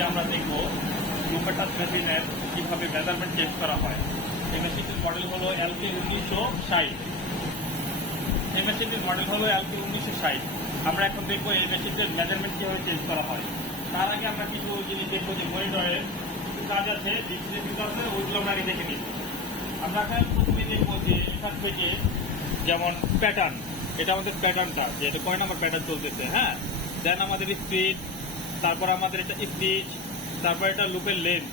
আজকে আমরা দেখব লুপের মেশিনের কীভাবে মেজারমেন্ট চেঞ্জ করা হয়। এই মেশিনটির মডেল হলো LK 1960। এই মেশিনটির মডেল হলো LK 1960। আমরা এখন দেখবো এই মেশিনটির মেজারমেন্ট কীভাবে চেঞ্জ করা হয়। তার আগে আমরা কিছু জিনিস দেখবো যে মনিটরের কিছু কাজ আছে, ডিসপ্লে কিছু আছে, ওইগুলো আমরা আগে দেখে নিই। আমরা এখন প্রথমে দেখবো যে এখান থেকে যেমন প্যাটার্ন, এটা আমাদের প্যাটার্নটা যে এটা কয় নাম্বার প্যাটার্ন চলতেছে, হ্যাঁ। দেন আমাদের স্পিড, তারপর আমাদের এটা স্টিচ, তারপর এটা লুপের লেন্থ,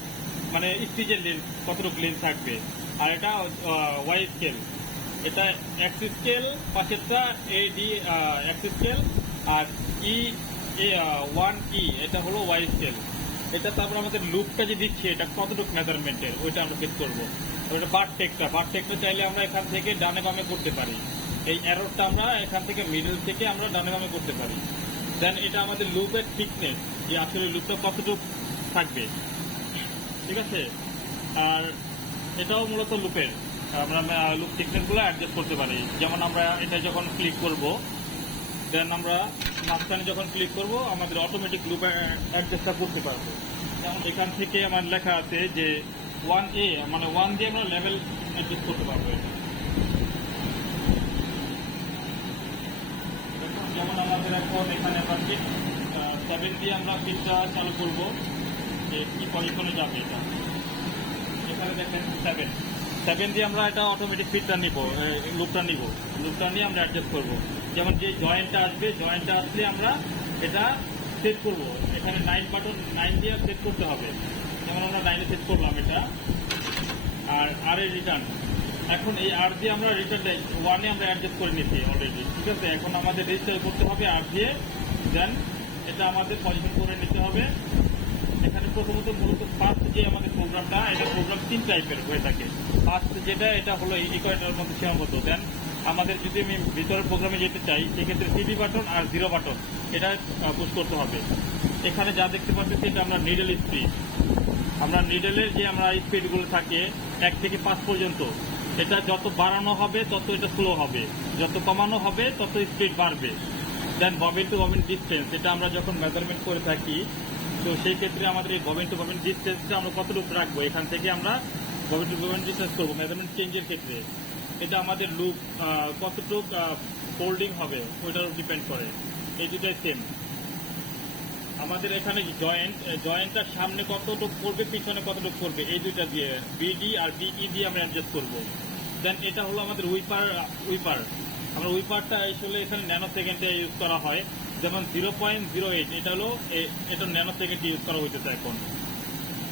মানে স্টিচের লেন্থ কতটুকু লেন্থ থাকবে, আর এটা ওয়াই স্কেল, এটা এক্স স্কেল, পাশেরটা এডি এক্স স্কেল, আর E1E এটা হলো ওয়াই স্কেল। এটা তারপর আমাদের লুপটা যে দিচ্ছে এটা কতটুকু মেজারমেন্টের ওইটা আমরা চেক করবো। ওটা বার টেকটা চাইলে আমরা এখান থেকে ডানে বামে করতে পারি। এই অ্যারোটা আমরা এখান থেকে মিডল থেকে আমরা ডানে বামে করতে পারি। দেন এটা আমাদের লুপের থিকনেস, যে আসলে লুপটা কতটুকু থাকবে, ঠিক আছে। আর এটাও মূলত লুপের, আমরা লুপ থিকনেসগুলো অ্যাডজাস্ট করতে পারি। যেমন আমরা এটা যখন ক্লিক করব, দেন আমরা মাঝখানে যখন ক্লিক করব আমাদের অটোমেটিক লুপ অ্যাডজাস্টটা করতে পারবো। যেমন এখান থেকে আমার লেখা আছে যে 1A, মানে 1 দিয়ে আমরা লেভেল অ্যাডজাস্ট করতে পারবো। যেমন আমাদের এখন এখানে আমরা ফিট 7 দিয়ে আমরা ফিটটা চালু করবো, যে কি পজিশনে যাবে এটা। এখানে দেখেন 7 দিয়ে আমরা এটা অটোমেটিক ফিটটা নিব, লুপটা নিয়ে আমরা অ্যাডজাস্ট করবো। যেমন যে জয়েন্টটা আসলে আমরা এটা সেট করব। এখানে 9 দিয়ে সেট করতে হবে। যেমন আমরা 9-এ সেট করলাম এটা। আর এর রিটার্ন, এখন এই আর দিয়ে আমরা রিটার্ন 1-এ আমরা অ্যাডজাস্ট করে নিচ্ছি অলরেডি, ঠিক আছে। এখন আমাদের রেজিস্টার করতে হবে আর দিয়ে, দেন এটা আমাদের পজিশন করে নিতে হবে। এখানে প্রথমত মূলত ফার্স্ট যে আমাদের প্রোগ্রামটা, এটা প্রোগ্রাম 3 টাইপের হয়ে থাকে। ফার্স্ট যেটা এটা হলো ইকুয়েটারের মধ্যে সীমাবদ্ধ। দেন আমাদের যদি আমি ভিতরের প্রোগ্রামে যেতে চাই সেক্ষেত্রে সিডি বাটন আর 0 বাটন এটা পুশ করতে হবে। এখানে যা দেখতে পাচ্ছি এটা আমরা নিডল স্পিড, আমরা নিডলের যে আমরা স্পিডগুলো থাকে 1 থেকে 5 পর্যন্ত, এটা যত বাড়ানো হবে তত এটা স্লো হবে, যত কমানো হবে তত স্পিড বাড়বে। দেন ববিন টু ববিন ডিস্টেন্স, এটা আমরা যখন মেজারমেন্ট করে থাকি তো সেই ক্ষেত্রে আমাদের এই ববিন টু ববিন ডিস্টেন্সটা আমরা কতটুকু রাখবো, এখান থেকে আমরা ববিন টু ববিন ডিস্টেন্স করবো মেজারমেন্ট চেঞ্জের ক্ষেত্রে। এটা আমাদের লুপ কতটুকু ফোল্ডিং হবে ওইটার ডিপেন্ড করে। এই দুটাই সেম। আমাদের এখানে জয়েন্টটার সামনে কতটুকু পড়বে, পিছনে কতটুকু পড়বে, এই দুইটা দিয়ে বিডি আর বিই দিয়ে আমরা অ্যাডজাস্ট করবো। দেন এটা হলো আমাদের উইপার। আমরা উইপারটা আসলে এখানে ন্যানো সেকেন্ডে ইউজ করা হয়। যেমন 0.08 এটা হলো এটা ন্যানো সেকেন্ডে ইউজ করা হইতেছে এখন।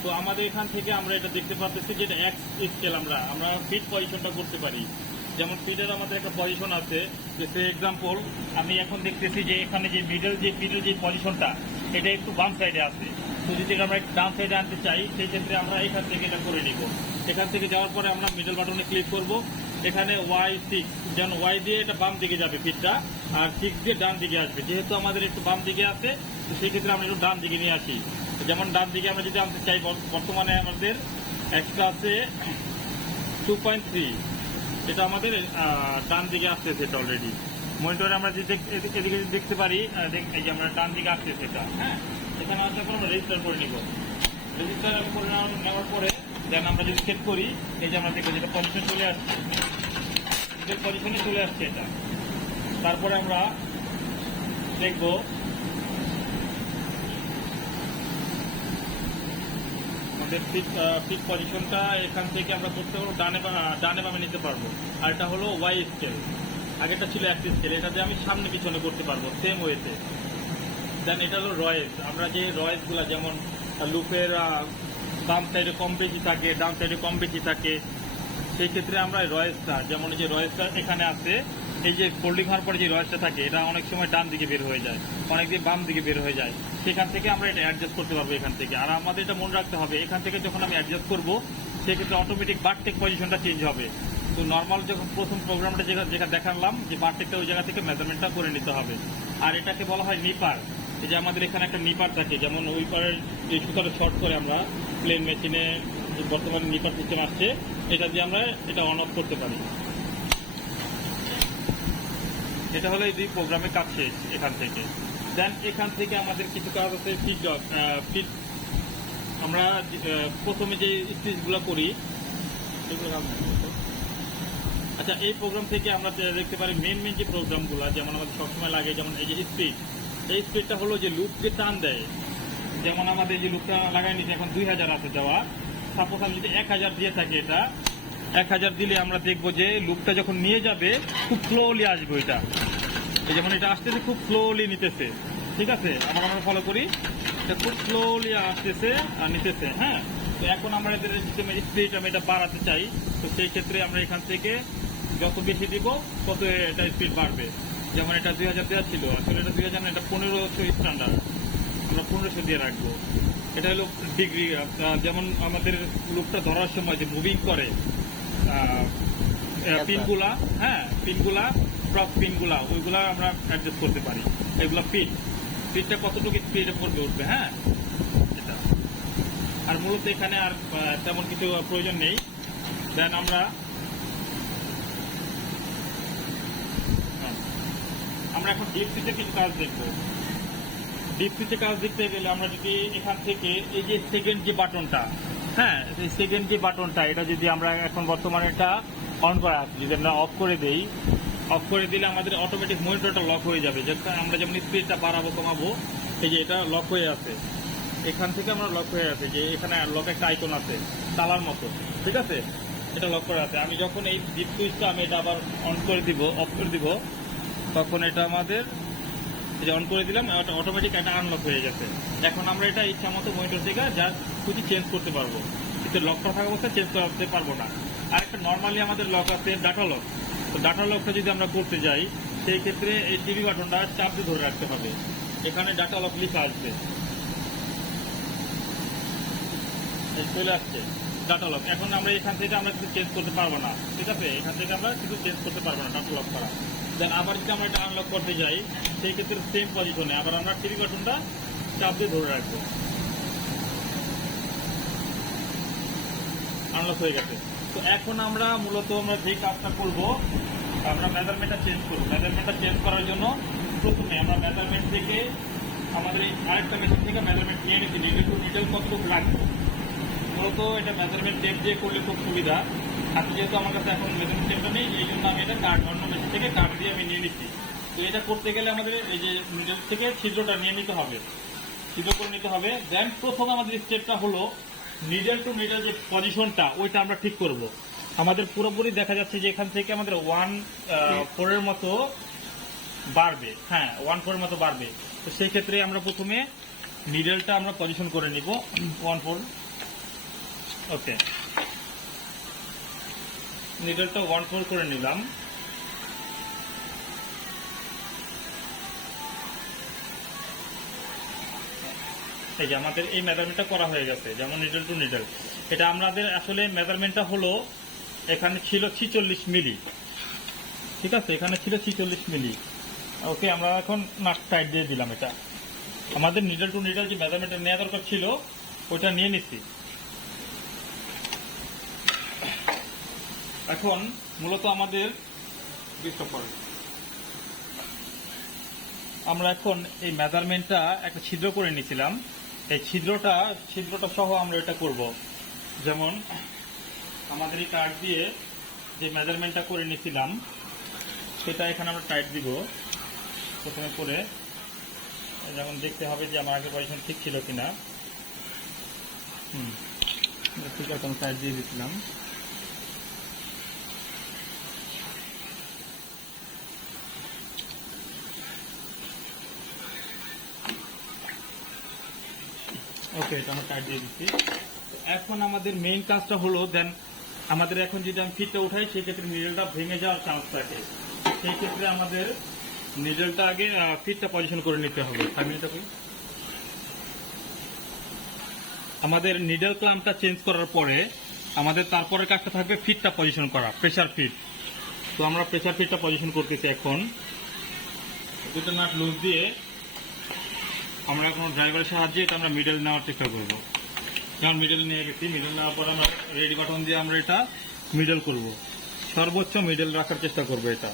তো আমাদের এখান থেকে আমরা এটা দেখতে পাচ্ছি যে এটা এক্স স্কেল, আমরা ফিট পজিশনটা করতে পারি। যেমন ফিটের আমাদের একটা পজিশন আছে, যে ফর এক্সাম্পল আমি এখন দেখতেছি যে এখানে যে মিডল যে পজিশনটা এটা একটু বাম সাইডে আছে। তো যদি আমরা একটু ডান সাইডে আনতে চাই সেই ক্ষেত্রে আমরা এখান থেকে এটা করে নিব। এখান থেকে যাওয়ার পরে আমরা মিডল বাটনে ক্লিক করব। এখানে Y6, যেমন ওয়াই দিয়ে এটা বাম দিকে যাবে ফিটটা, আর 6 দিয়ে ডান দিকে আসবে। যেহেতু আমাদের একটু বাম দিকে আছে তো সেই ক্ষেত্রে আমরা একটু ডান দিকে নিয়ে আসি। যেমন ডান দিকে আমরা যদি আনতে চাই, বর্তমানে আমাদের এক্সট্রা আছে 2.3, এটা আমাদের ডান দিকে আসতেছে এটা অলরেডি। মনিটরে আমরা যদি এদিকে দেখতে পারি, এই যে আমরা ডান দিকে আসতেছে এটা, হ্যাঁ। এখানে আসার পর আমরা রেজিস্টার করে নিব। রেজিস্টার করে নেওয়ার পরে দেন আমরা যদি সেট করি, এই যে আমরা দেখবো যেটা পজিশন চলে আসছে, পজিশনে চলে আসছে এটা। তারপরে আমরা দেখবো আমাদের ফিট পজিশনটা এখান থেকে আমরা করতে পারবো, ডানে বামে নিতে পারবো। আর এটা হলো ওয়াই স্কেল, আগেটা ছিল এক্স স্কেল, এটাতে আমি সামনে পিছনে করতে পারবো সেম ওয়েতে। দেন এটা হলো রয়েস, আমরা যে রয়েসগুলো যেমন লুপের বাম সাইডে কম বেশি থাকে, ডান সাইডে কম বেশি থাকে, সেই ক্ষেত্রে আমরা রয়েসটা, যেমন এই যে রয়েসটা এখানে আছে, এই যে ফোল্ডিং হওয়ার পরে যে রয়েসটা থাকে এটা অনেক সময় ডান দিকে বের হয়ে যায়, অনেক দিকে বাম দিকে বের হয়ে যায়, সেখান থেকে আমরা এটা অ্যাডজাস্ট করতে পারবো এখান থেকে। আর আমাদের এটা মনে রাখতে হবে, এখান থেকে যখন আমি অ্যাডজাস্ট করবো সেক্ষেত্রে অটোমেটিক বারটেক পজিশনটা চেঞ্জ হবে। তো নর্মাল যখন প্রথম প্রোগ্রামটা যেটা দেখালাম যে বারটেকটা ওই জায়গা থেকে মেজারমেন্টটা করে নিতে হবে। আর এটাকে বলা হয় নিপার। এই যে আমাদের এখানে একটা নিপার থাকে, যেমন উইপারের যে সুতাটা শর্ট করে আমরা প্লেন মেশিনে বর্তমানে নিপার সিস্টেম আসছে, এটা দিয়ে আমরা এটা অন অফ করতে পারি। এটা হলো এই দুই প্রোগ্রামের কাজ শেষ এখান থেকে। দেন এখান থেকে আমাদের কিছু কাজ আছে ফিট আমরা প্রথমে যে স্টিচগুলো করি সেগুলো, আচ্ছা এই প্রোগ্রাম থেকে আমরা দেখতে পারি মেন যে প্রোগ্রামগুলো যেমন আমাদের সবসময় লাগে, যেমন এই যে স্পিড, এই স্পিডটা হলো যে লুপকে টান দেয়। যেমন আমাদের যে লুপটা লাগাই নিচ্ছে এখন 2000 আছে দেওয়া, সাপোজ আমি যদি 1000 দিয়ে থাকি, এটা 1000 দিলে আমরা দেখবো যে লুপটা যখন নিয়ে যাবে খুব স্লোলি আসবে ওইটা, যেমন এটা আসতেছে খুব স্লোলি নিতেছে, ঠিক আছে, আমরা ফলো করি, এটা খুব স্লোলি আসতেছে আর নিতেছে। হ্যাঁ, তো এখন আমরা এদের সিস্টেমের স্পিড আমি এটা বাড়াতে চাই, তো সেই ক্ষেত্রে আমরা এখান থেকে যত বেশি দিব তত এটা স্পিড বাড়বে। যেমন এটা 2000 দেওয়া ছিল, আসলে এটা 2000 না, এটা 1500 স্ট্যান্ডার্ড, আমরা 1500 দিয়ে রাখবো। এটা হলো ডিগ্রি, যেমন আমাদের লুপটা ধরার সময় যে মুভিং করে পিনগুলা, হ্যাঁ পিনগুলা, প্রপ পিনগুলা, ওইগুলা আমরা অ্যাডজাস্ট করতে পারি। এগুলা পিনটা কতটুকু স্পিডে পড়বে উঠবে। হ্যাঁ, এটা আর মূলত এখানে আর তেমন কিছু প্রয়োজন নেই। দেন আমরা এখন ডিপ সুইচে কিছু কাজ দেখবো। ডিপ সুইচে কাজ দেখতে গেলে আমরা যদি এখান থেকে এই যে সেকেন্ড যে বাটনটা, হ্যাঁ এই সেকেন্ড যে বাটনটা, এটা যদি আমরা এখন বর্তমানে এটা অন করা আছে, যদি আমরা অফ করে দেই, অফ করে দিলে আমাদের অটোমেটিক মনিটরটা লক হয়ে যাবে। আমরা যেমন স্পিডটা বাড়াবো কমাবো, এই যে এটা লক হয়ে আছে, এখান থেকে আমরা লক হয়ে আছে, যে এখানে লক একটা আইকন আছে তালার মতো, ঠিক আছে, এটা লক করা আছে। আমি যখন এই ডিপ সুইচটা আমি এটা আবার অন করে দিব, অফ করে দিব, তখন এটা আমাদের অন করে দিলাম, অটোমেটিক এটা আনলক হয়ে গেছে। এখন আমরা এটা ইচ্ছা মতো মনিটর থেকে যা খুশি চেঞ্জ করতে পারবো, কিন্তু লকটা থাকা অবস্থায় চেঞ্জ করতে পারবো না। আর একটা নর্মালি আমাদের লক আছে ডাটা লক, তো ডাটা লকটা যদি আমরা করতে যাই সেই ক্ষেত্রে এই টিভি বাটনটা চাপ দিয়ে ধরে রাখতে হবে, এখানে ডাটা লক লিখা আসবে, চলে আসছে ডাটা লক। এখন আমরা এখান থেকে আমরা কিছু চেঞ্জ করতে পারবো না, ঠিক আছে, এখান থেকে আমরা কিছু চেঞ্জ করতে পারবো না ডাটা লক করা। দেন আবার যদি আমরা এটা আনলক করতে যাই সেই ক্ষেত্রে সেম পজিশনে আবার আমরা টিভি বাটনটা চাপ দিয়ে ধরে রাখবো, আনলক হয়ে গেছে। তো এখন আমরা মূলত আমরা যে কাজটা করবো, আমরা মেজারমেন্টটা চেঞ্জ করবো। মেজারমেন্টটা চেঞ্জ করার জন্য প্রথমে আমরা মেজারমেন্ট থেকে আমাদের এই আরেকটা মেশিন থেকে মেজারমেন্ট নিয়ে নিচ্ছি, নিডল টু নিডল কতটুকু রাখবো। মূলত এটা মেজারমেন্ট টেপ দিয়ে করলে খুব সুবিধা, আর যেহেতু আমার কাছে এখন মেজারমেন্ট টেপটা নেই, এই জন্য আমি এটা কার্ড, অন্য মেশিন থেকে কার্ড দিয়ে আমি নিয়ে নিচ্ছি। তো এটা করতে গেলে আমাদের এই যে নিডল থেকে ছিদ্রটা নিয়ে নিতে হবে, ছিদ্র করে নিতে হবে। দেন প্রথম আমাদের স্টেপটা হলো নিডল টু নিডল যে পজিশনটা, ওইটা আমরা ঠিক করব। আমাদের পুরোপুরি দেখা যাচ্ছে যে এখান থেকে আমাদের 1/4 মতো বাড়বে, হ্যাঁ 1/4 মতো বাড়বে। তো সেই ক্ষেত্রে আমরা প্রথমে নিডলটা আমরা পজিশন করে নিব 1/4, ওকে, নিডলটা 1/4 করে নিলাম। এই যে আমাদের এই মেজারমেন্টটা করা হয়ে গেছে, যেমন নিডল টু নিডল। এটা আমাদের আসলে মেজারমেন্টটা হলো এখানে ছিল 46 মিলি, ঠিক আছে, এখানে ছিল 46 মিলি, ওকে। আমরা এখন নাট টাইট দিয়ে দিলাম, এটা আমাদের নিডল টু নিডল যে মেজারমেন্টটা নেওয়া দরকার ছিল ওইটা নিয়ে নিচ্ছি। এখন মূলত আমাদের আমরা এখন এই মেজারমেন্টটা একটা ছিদ্র করে নিয়েছিলাম, এই ছিদ্রটা সহ আমরা এটা করব। যেমন আমাদের এই কার্ড দিয়ে যে মেজারমেন্টটা করে নিয়েছিলাম সেটা এখানে আমরা টাইট দিব প্রথমে করে, যেমন দেখতে হবে যে আমার আগে পজিশন ঠিক ছিল কিনা। ঠিক আছে, আমি টাইট দিয়ে দিচ্ছিলাম। ওকে, এটা আমরা টাইট দিয়ে দিচ্ছি। এখন আমাদের মেইন কাজটা হলো, দেন আমাদের এখন যদি আমি ফিটটা উঠাই সেই ক্ষেত্রে নিডলটা ভেঙে যাওয়ার চান্স থাকে, সেই ক্ষেত্রে আমাদের নিডলটা আগে ফিটটা পজিশন করে নিতে হবে। আমাদের নিডল ক্লাম্পটা চেঞ্জ করার পরে আমাদের তারপরের কাজটা থাকবে ফিটটা পজিশন করা, প্রেসার ফিট। তো আমরা প্রেসার ফিটটা পজিশন করতেছি। এখন দুটো নাট লুজ দিয়ে আমরা এখন ড্রাইভারের সাহায্যে এটা আমরা মিডল নেওয়ার চেষ্টা করব। যেমন মিডল নিয়ে গেছি, মিডল নেওয়ার পর আমরা রেডি বাটন দিয়ে আমরা এটা মিডল করব, সর্বোচ্চ মিডল রাখার চেষ্টা করব। এটা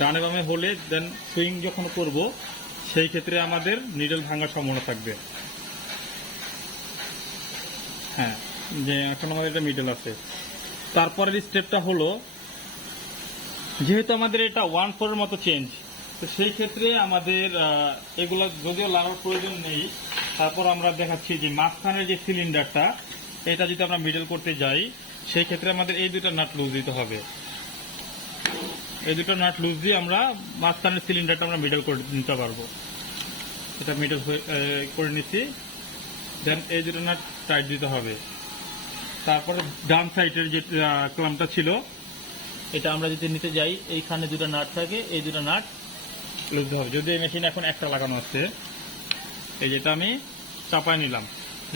ডানে বামে হলে দেন সুইং যখন করব সেই ক্ষেত্রে আমাদের নিডল ভাঙার সম্ভাবনা থাকবে। হ্যাঁ, যে এখন আমাদের এটা মিডল আছে। তারপরের স্টেপটা হলো, যেহেতু আমাদের এটা 1/4 মতো চেঞ্জ, তো সেই ক্ষেত্রে আমাদের এগুলো যদিও লাগানোর প্রয়োজন নেই, তারপর আমরা দেখাচ্ছি যে মাঝখানের যে সিলিন্ডারটা, এটা যদি আমরা মিডল করতে যাই, সেই ক্ষেত্রে আমাদের এই দুটো নাট লুজ দিতে হবে। এই দুটো নাট লুজ দিয়ে আমরা মাঝখানের সিলিন্ডারটা আমরা মিডল করে নিতে পারবো। এটা মিডল করে নিচ্ছি, দেন এই দুটো নাট টাইট দিতে হবে। তারপরে ডান সাইডের যে ক্লাম্পটা ছিল, এটা আমরা যদি নিতে যাই, এইখানে দুটো নাট থাকে, এই দুটো নাট লুজ দিতে হবে। যদি এই মেশিন এখন একটা লাগানো আছে, এই যেটা আমি চাপায় নিলাম।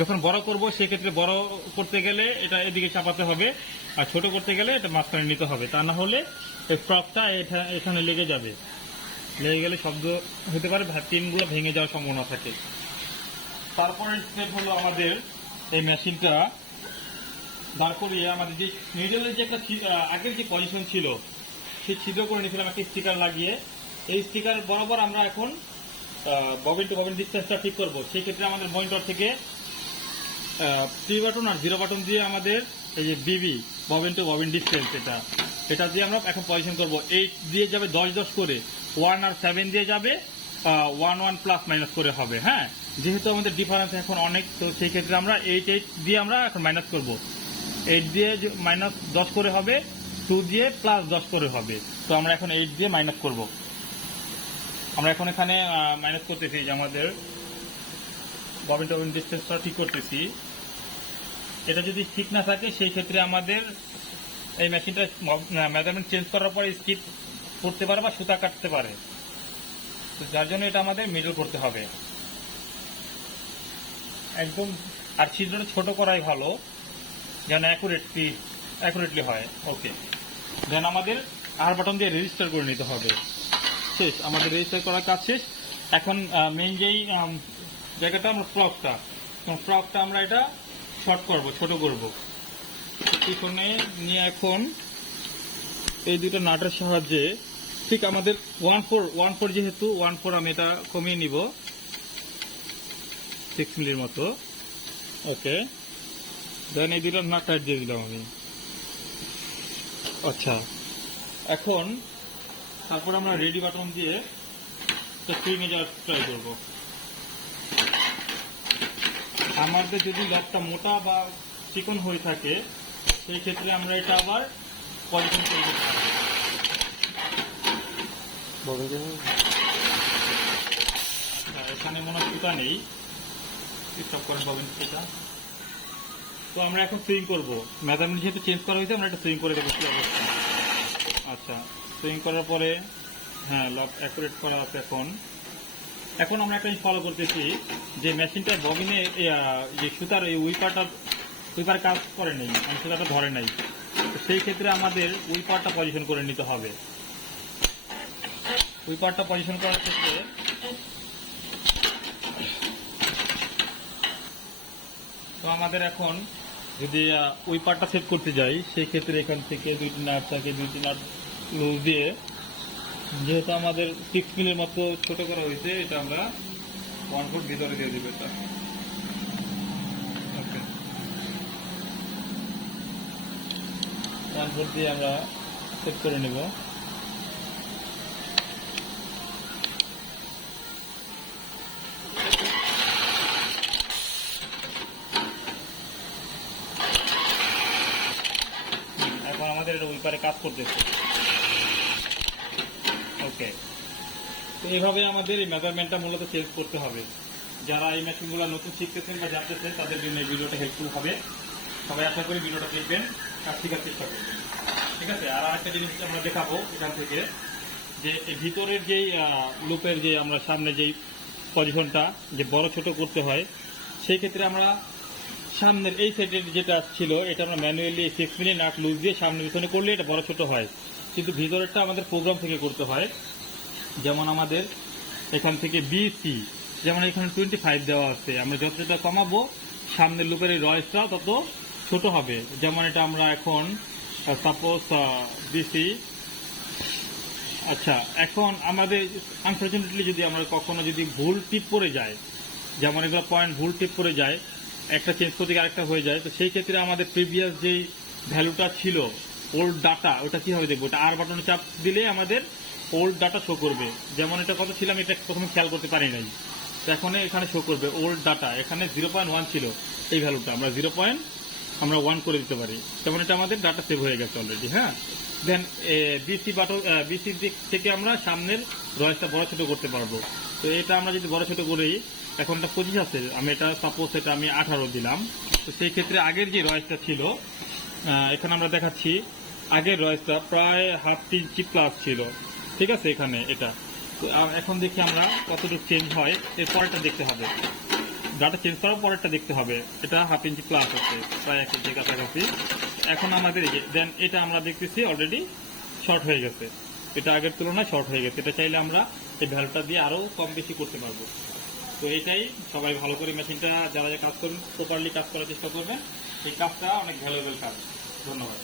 যখন বড় করব সেক্ষেত্রে বড় করতে গেলে এটা এদিকে চাপাতে হবে, আর ছোট করতে গেলে এটা মাঝখানে নিতে হবে, তা না হলে এই ফ্রকটা এখানে লেগে যাবে। লেগে গেলে শব্দ হতে পারে, পিনগুলো ভেঙে যাওয়ার সম্ভাবনা থাকে। তারপরের স্টেপ হলো আমাদের এই মেশিনটা দাঁড় করিয়ে আমাদের যে নিডলের যে একটা আগের যে পজিশন ছিল, সেই ছিদ্র করে নিয়েছিলাম একটা স্টিকার লাগিয়ে। এই স্টিকার বরাবর আমরা এখন ববিন টু ববিন ডিসটেন্সটা ঠিক করবো। সেই ক্ষেত্রে আমাদের মনিটর থেকে 3 বাটন আর 0 বাটন দিয়ে আমাদের এই যে বিবি ববিন টু ববিন ডিসটেন্স, এটা দিয়ে আমরা এখন পজিশন করবো। 8 দিয়ে যাবে 10-10 করে, 1 আর 7 দিয়ে যাবে 1-1 প্লাস মাইনাস করে হবে। হ্যাঁ, যেহেতু আমাদের ডিফারেন্স এখন অনেক, তো সেই ক্ষেত্রে আমরা 8 দিয়ে আমরা এখন মাইনাস করবো। 8 দিয়ে মাইনাস 10 করে হবে, 2 দিয়ে প্লাস 10 করে হবে। তো আমরা এখন 8 দিয়ে মাইনাস করব। আমরা এখন এখানে মাইনাস করতেছি যে আমাদের ববিন টু ববিন ডিসটেন্সটা ঠিক করতেছি। এটা যদি ঠিক না থাকে সেই ক্ষেত্রে আমাদের এই মেশিনটা মেজারমেন্ট চেঞ্জ করার পরে স্কিপ করতে পারে বা সুতা কাটতে পারে। তো যার জন্য এটা আমাদের মিডল করতে হবে একদম। আর ছিদ্রটা ছোট করাই ভালো, যেন অ্যাকুরেটলি হয়। ওকে, দেন আমাদের আর বাটন দিয়ে রেজিস্টার করে নিতে হবে। শেষ, আমাদের রেজিস্টার করার কাজ শেষ। এখন মেইন যেই জায়গাটা আমরা ফ্রকটা আমরা এটা শর্ট করব, ছোট করব। পিছনে নিয়ে এখন এই দুটো নাটের সাহায্যে ঠিক আমাদের 1/4 যেহেতু 1/4 আমি এটা কমিয়ে নিব 6 মিলির মতো। ওকে, দেন এই দুটো নাট টাইট দিয়ে দিলাম আমি। আচ্ছা, এখন তারপর আমরা রেডি বাটন দিয়ে সুইংয়ে যাওয়ার ট্রাই করবো। আমাদের যদি লকটা মোটা বা চিকন হয়ে থাকে সেই ক্ষেত্রে আমরা এটা আবার পজিশন করে দিতে পারবো। এখানে মনে হয় সুতা নেই, স্টপ করেন পাবেন সেটা। তো আমরা এখন সুইং করবো। মেজারমেন্ট যেহেতু চেঞ্জ করা হয়েছে, আমরা এটা সুইং করে দেবো কি অবস্থা। আচ্ছা, সুইং করার পরে হ্যাঁ, লক অ্যাকুরেট করা আছে। এখন আমরা একটা ফলো করতেছি যে মেশিনটার ববিনে যে সুতার এই উইপার কাজ করে নেই, মানে সুতাটা ধরে নাই। তো সেই ক্ষেত্রে আমাদের উইপারটা পজিশন করে নিতে হবে। উইপারটা পজিশন করার ক্ষেত্রে তো আমাদের এখন যদি উইপারটা সেট করতে যাই, সেই ক্ষেত্রে এখান থেকে 2টি নাট থাকে, 2টি নাট লুজ দিয়ে, যেহেতু আমাদের 6 মিলির মতো ছোট করা হয়েছে, এটা আমরা 1/4 ভিতরে দিয়ে দেবো। এটা ওকে, 1/4 দিয়ে আমরা সেট করে নেব। এখন আমাদের এটা উইপারে কাজ করতেছে। ওকে, তো এইভাবে আমাদের এই মেজারমেন্টটা মূলত চেঞ্জ করতে হবে। যারা এই মেশিনগুলো নতুন শিখতেছেন বা জানতেছেন তাদের জন্য এই ভিডিওটা হেল্পফুল হবে। সবাই আশা করি ভিডিওটা দেখবেন, কাজ শেখার চেষ্টা করবেন। ঠিক আছে, আর আরেকটা জিনিস আমরা দেখাবো এখান থেকে, যে ভিতরের যেই লুপের যে আমরা সামনে যেই পজিশনটা যে বড় ছোট করতে হয়, সেই ক্ষেত্রে আমরা সামনের এই সাইডের যেটা ছিল এটা আমরা ম্যানুয়ালি 6 মিলি নাট লুজ দিয়ে সামনে পিছনে করলে এটা বড় ছোট হয়, কিন্তু ভিতরেরটা আমাদের প্রোগ্রাম থেকে করতে হয়। যেমন আমাদের এখান থেকে বিসি, যেমন এখানে 25 দেওয়া আছে, আমরা যতটা কমাবো সামনের লুপের এই রয়েসটা তত ছোট হবে। যেমন এটা আমরা এখন সাপোজ বিসি। আচ্ছা, এখন আমাদের আনফর্চুনেটলি যদি আমরা কখনো যদি ভুল টিপ পড়ে যায়, যেমন এগুলো পয়েন্ট ভুল টিপ পড়ে যায়, একটা চেঞ্জ করতে গিয়ে আরেকটা হয়ে যায়। তো সেই ক্ষেত্রে আমাদের প্রিভিয়াস যেই ভ্যালুটা ছিল ওল্ড ডাটা, ওটা কিভাবে দেখবো? ওটা আর বাটনে চাপ দিলে আমাদের ওল্ড ডাটা শো করবে। যেমন এটা কত ছিলাম এটা প্রথমে খেয়াল করতে পারি নাই, তো এখন এখানে শো করবে ওল্ড ডাটা। এখানে 0.1 ছিল এই ভ্যালুটা, আমরা 0.1 করে দিতে পারি। যেমন এটা আমাদের ডাটা সেভ হয়ে গেছে অলরেডি। হ্যাঁ, দেন বিসি বাটন, বিসি দিক থেকে আমরা সামনের রয়েসটা বড় ছোট করতে পারবো। তো এটা আমরা যদি বড় ছোট করি, এখন এটা 25 আছে, আমি এটা সাপোজ এটা আমি 18 দিলাম। তো সেই ক্ষেত্রে আগের যে রয়েসটা ছিল, এখানে আমরা দেখাচ্ছি আগের রয়েসটা প্রায় হাফ ইঞ্চি প্লাস ছিল, ঠিক আছে এখানে এটা। তো এখন দেখি আমরা কতটুকু চেঞ্জ হয়, এর পরেরটা দেখতে হবে, ডাটা চেঞ্জ করার পরেরটা দেখতে হবে। এটা হাফ ইঞ্চি প্লাস আছে, প্রায় 1 ইঞ্চি কাছাকাছি। এখন আমাদের দেন এটা আমরা দেখতেছি অলরেডি শর্ট হয়ে গেছে, এটা আগের তুলনায় শর্ট হয়ে গেছে। এটা চাইলে আমরা এই ভ্যালুটা দিয়ে আরো কম বেশি করতে পারবো। তো এটাই, সবাই ভালো করে মেশিনটা যারা কাজ করবেন প্রপারলি কাজ করার চেষ্টা করবেন। এই কাজটা অনেক ভ্যালুয়েবল কাজ। ধন্যবাদ।